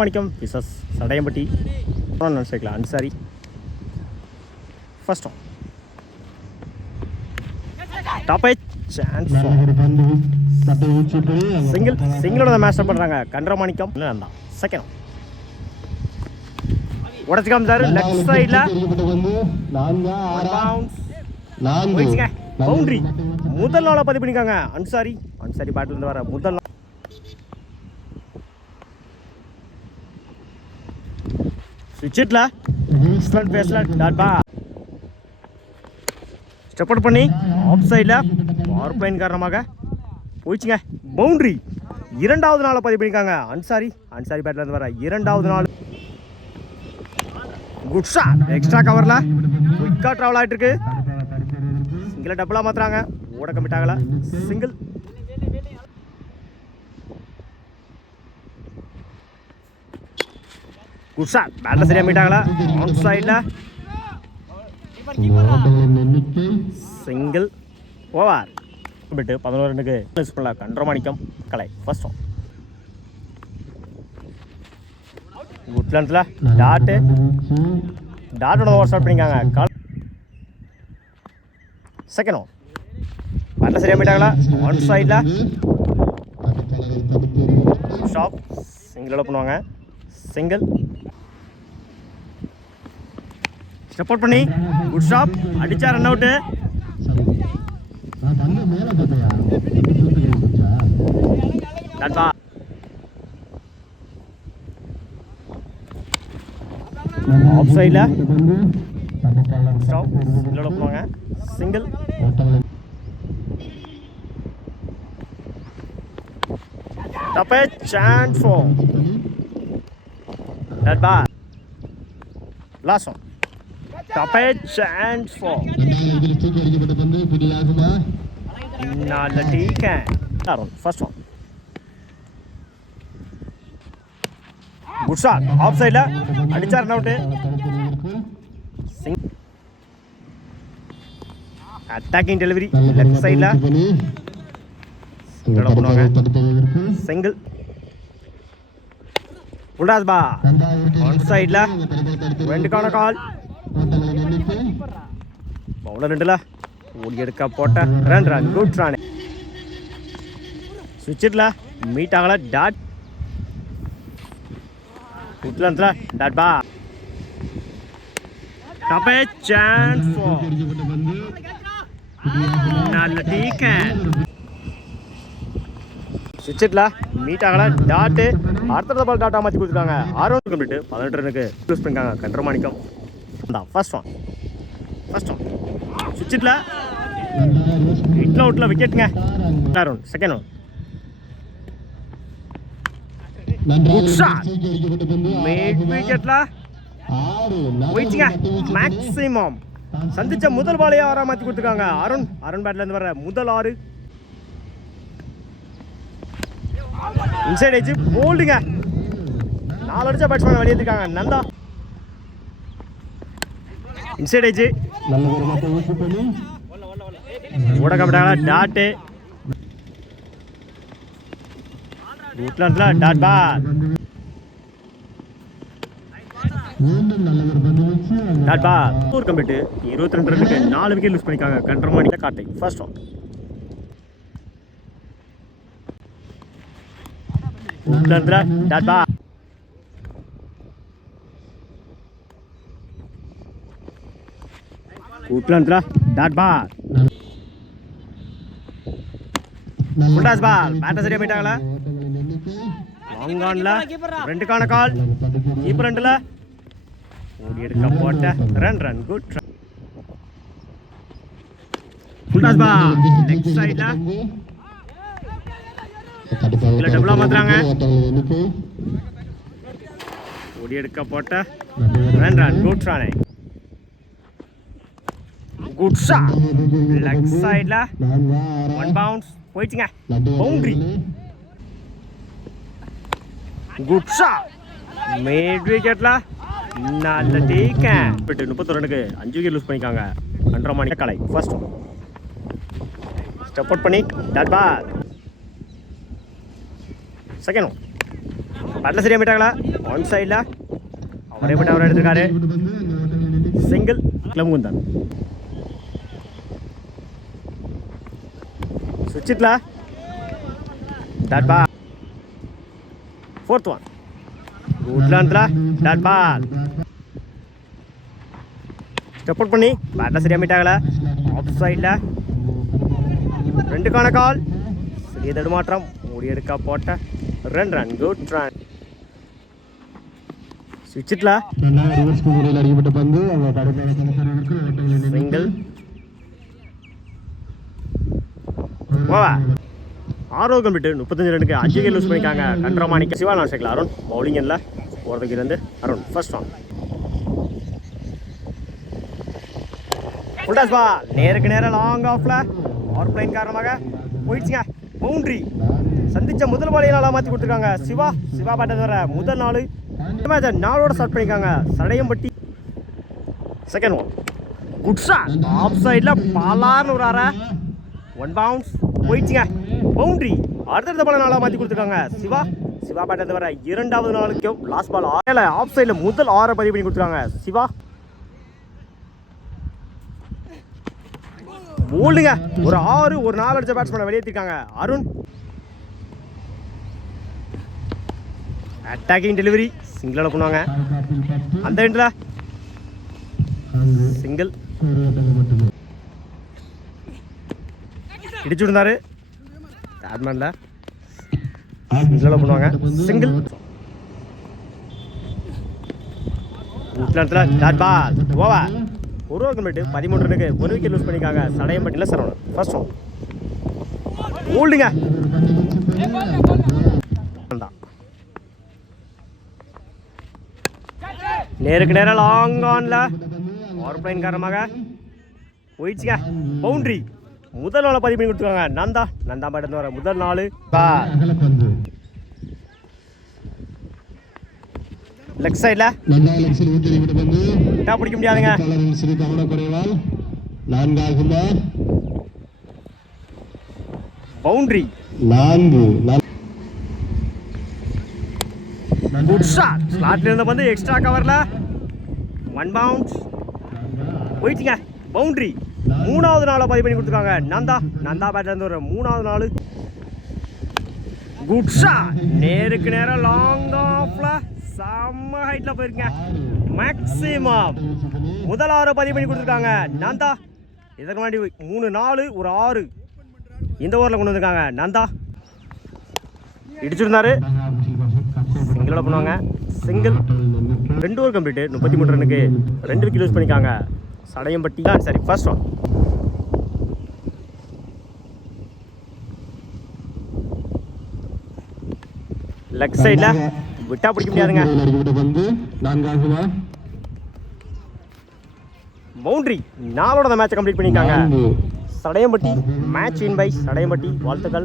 மாணிக்கம் versus Sadayampatti நினச்சிக்கலாம் Ansari. First top chance சிங்கிளோட match பண்ணுறாங்க கண்டமாணிக்கம். செகண்ட் உடச்சு காமிச்சாரு லெஃப்ட் சைடில் பவுண்டரி. முதல் நாளை பதிவு பண்ணிக்காங்க அன்சாரி பேட்டில் இருந்து வர முதல் நாள். ஸ்விட்சில் ஸ்டெப் அவுட் பண்ணி ஆஃப் சைடில் பவர் பிளைன் காரணமாக போயிடுச்சுங்க பவுண்டரி. இரண்டாவது நாளை பதிவு பண்ணிக்காங்க அன்சாரி பேட்டில் இருந்து வர இரண்டாவது நாள். குட் ஷாட் எக்ஸ்ட்ரா கவரில் குயிக்காக ட்ராவல் ஆகிட்டு இருக்கு. சிங்கிளை டபுளாக மாற்றுறாங்க. ஓட கமிட் ஆகலை. சிங்கிள் குட் ஷாட் பேட்டில் சரியாக மீட் ஆகலை. ஆன் சைடில் சிங்கிள் ஓவர். விட்டு 11 ரன்னுக்கு மிஸ் பண்ணல கண்டமாணிக்கம் கலை. ஃபர்ஸ்ட் குட் லென்த்தில் டாட்டோட ஓவர் ஸ்டார்ட் பண்ணிக்காங்க. செகண்ட் பேட்டில் சரியாக மீட் ஆகலை. ஆன் சைடில் ஸ்டாப் சிங்கிளோட பண்ணுவாங்க. சிங்கிள் சப்போர்ட் பண்ணி குட் ஸ்டாப் அடிச்சா ரன் அவுட்டு. ஆஃப் சைடில் ஸ்டாப் சிங்கிளோட பண்ணுவாங்க. Single top chance for that ball. Last one top chance for நல்ல டீக்கன். First one good shot off சைடில் அடிச்சா run out. Attacking delivery left சைடில் பண்ணுவாங்க. சிங்கிள் உண்டாஸ் பா ஆன் சைடில் ரெண்டுக்கான கால். பவுலர் ரெண்டுல ஓடி எடுக்க போட்ட ரன் குட் ரன். சுவிட்சில் மீட் ஆகலை. டாட் குட்லன்ஸில் டாட் பா டாப் சான்ஸ் ஃபார் நல்ல டீக்கன். சுவிட்சில் மீட் ஆகலை. டாட்டு அடுத்த பால் டாட்டா மாற்றி கொடுத்துருக்காங்க. 6 ரன் கம்ப்ளீட் 18 ரன்னுக்கு யூஸ் பண்ணிக்காங்க கண்டமாணிக்கம். ஃபர்ஸ்ட் ஒன் சுவிட்சில் ஹிட் அவுட்டில் விக்கெட்டுங்க. செகண்ட் ஒன் விக்கெட்ல போயிடுச்சுங்க. மேக்ஸிமம் சந்திச்ச முதல் பாலையே 6 மாற்றி கொடுத்துருக்காங்க. அருண் பேட்ல இருந்து வர முதல் 6 இன்சைட் ஏஜ் போல்டுங்க. 4 அடிச்சா பேட்ஸ்மேன் வெளியேற்றிருக்காங்க. நந்தா இன்சைட் ஏஜ் ஓட கமிட்டாங்க. டாட்டு குட்லன்ஸில் dot ball dot ball. Score complete 22 ரன்னுக்கு 4 விக்கெட் லூஸ் பண்ணிக்காங்க கண்டமாணிக்க கார்த்திக். ஃபர்ஸ்ட் ஒன் குட்லன்ஸில் டாட் பால் குட்லன்ஸில் டாட் பால் குண்டாஸ் பால் பேட்டர் சரியாக மீட் ஆகலை. லாங் ஆன்ல ரெண்டுக்கான கால். கீப்பர் ரெண்டுல ஓடி எடுக்க போட்ட ரன் குட் குண்டாஸ் பால் லெக் சைடுல டபுளா மாத்துறாங்க. ஓடி எடுக்க போட்ட run good run good shot leg சைடுல 1 பவுன்ஸ் போயிடுச்சுங்க பவுண்டரி. குட் ஷாட் மிட் விக்கெட்ல நல்ல டீக்கன். 31 ரன்னுக்கு 5 விக்கெட் லூஸ் பண்ணிக்காங்க Kandamanikka Kalai. First step out பண்ணி டாட் பால். செகண்ட் பேட்டில் சரியாக போயிட்டாங்களா ஒன் சைடில் அவரே போட்டு அவரை எடுத்திருக்காரு சிங்கிள் கிளம்புந்தான் சுவிட்சிட்ல டாட் பால் ஃபோர்த் ஒன் குட்லாண்டில் டாட் பால் ஸ்டெப் அவுட் பண்ணி பேட்டில் சரியாக போயிட்டாங்களா ஆஃப் சைடில் 2க்கான கால் சிறிய தடுமாற்றம் ஓடி எடுக்க போட்ட 2 ரன் குட் ரன் சுவிட்சிட்ல சிங்கிள் ஓவர் ஆரோக்கியம் விட்டு 35 ரனுக்கு 5 விக்கெட் லூஸ் பண்ணிக்காங்க கண்ட்ரமாணிக்க சிவா நான் சேர்க்கல அருண் பவுலிங் இல்லை போகிறதுக்கு இருந்து அருண் ஃபர்ஸ்ட் ஒன் ஃபுல்டாஸ் பால் நேருக்கு நேரம் லாங் ஆஃப்ல பவர் பிளைன் காரணமாக போயிடுச்சுங்க பவுண்டரி சந்திச்ச முதல் பாலையினால மாற்றி கொடுத்துருக்காங்க சிவா பேட்டர் வர முதல் நாள் மேட்சை நாளோட ஸ்டார்ட் பண்ணியிருக்காங்க Sadayampatti second one good shot off சைடில் பாலார்னு ஒரு அரை 1 பவுன்ஸ் போயிடுச்சுங்க பவுண்டரி அடுத்தடுத்த பாலை நாளாக மாற்றி கொடுத்துருக்காங்க சிவா பேட்டர் வர 2வது நாளுக்கும் லாஸ்ட் பால் ஆஃப் சைடில் முதல் 6 பதிவு பண்ணி கொடுத்துருக்காங்க சிவா போல்டுங்க ஒரு 6 ஒரு 4 அடிச்ச பேட்ஸ்மேனை வெளியேற்றிருக்காங்க அருண் அட்டாக்கிங் டெலிவரி சிங்கிள் பண்ணுவாங்க அந்த எண்டில் சிங்கிள் இடிச்சு விடுந்தாரு பேட்மேனில் சிங்கிள் பண்ணுவாங்க சிங்கிள் டாட் பால் ஓவர் ஒரு ஓவர் கம்ப்ளீட் 13 ரனுக்கு 1 விக்கெட் லூஸ் பண்ணிக்காங்க சடையம்பட்டியில் சரவணன் ஃபர்ஸ்ட் ஒன் ஹோல்டுங்க நேருக்கு நேரம் லாங் ஆன்ல பவர் பிளைன் காரணமாக போயிடுச்சுங்க பவுண்டரி முதல் நாளை பதிவு பண்ணி கொடுத்துருக்காங்க நந்தா பேட்டர் வர முதல் நாள் லெஃப்ட் சைடில் பிடிக்க முடியாதுங்க பவுண்டரி குட் ஷாட் ஸ்லாட்ல இருந்த வந்து எக்ஸ்ட்ரா கவர்ல 1 பவுன்ஸ் போயிடுச்சுங்க பவுண்டரி 3வது நாளை பதிவு பண்ணி கொடுத்துருக்காங்க நந்தா பேட்டர் இருந்து ஒரு 3வது நாள் குட் ஷாட் நேருக்கு நேரம் லாங் ஆஃப்ல செம்ம ஹைட்ல போயிருங்க மேக்ஸிமம் முதல் 6 பதிவு பண்ணி கொடுத்துருக்காங்க நந்தா இதற்கு முன்னாடி 3 4 ஒரு 6 இந்த ஓவரில் கொண்டு வந்திருக்காங்க நந்தா இடிச்சிருந்தாரு சிங்கிளோட பண்ணுவாங்க சிங்கிள் 2 ஓவர் கம்ப்ளீட் 33 ரனுக்கு 2 விக்கெட் யூஸ் பண்ணிக்காங்க சடையம்பட்டி சரி ஃபர்ஸ்ட் ஒன் லெஃப்ட் சைடில் விட்டா பிடிக்க முடியாதுங்க பவுண்டரி 4ஓட மேட்சை கம்ப்ளீட் பண்ணியிருக்காங்க Sadayampatti match win by Sadayampatti வாழ்த்துக்கள்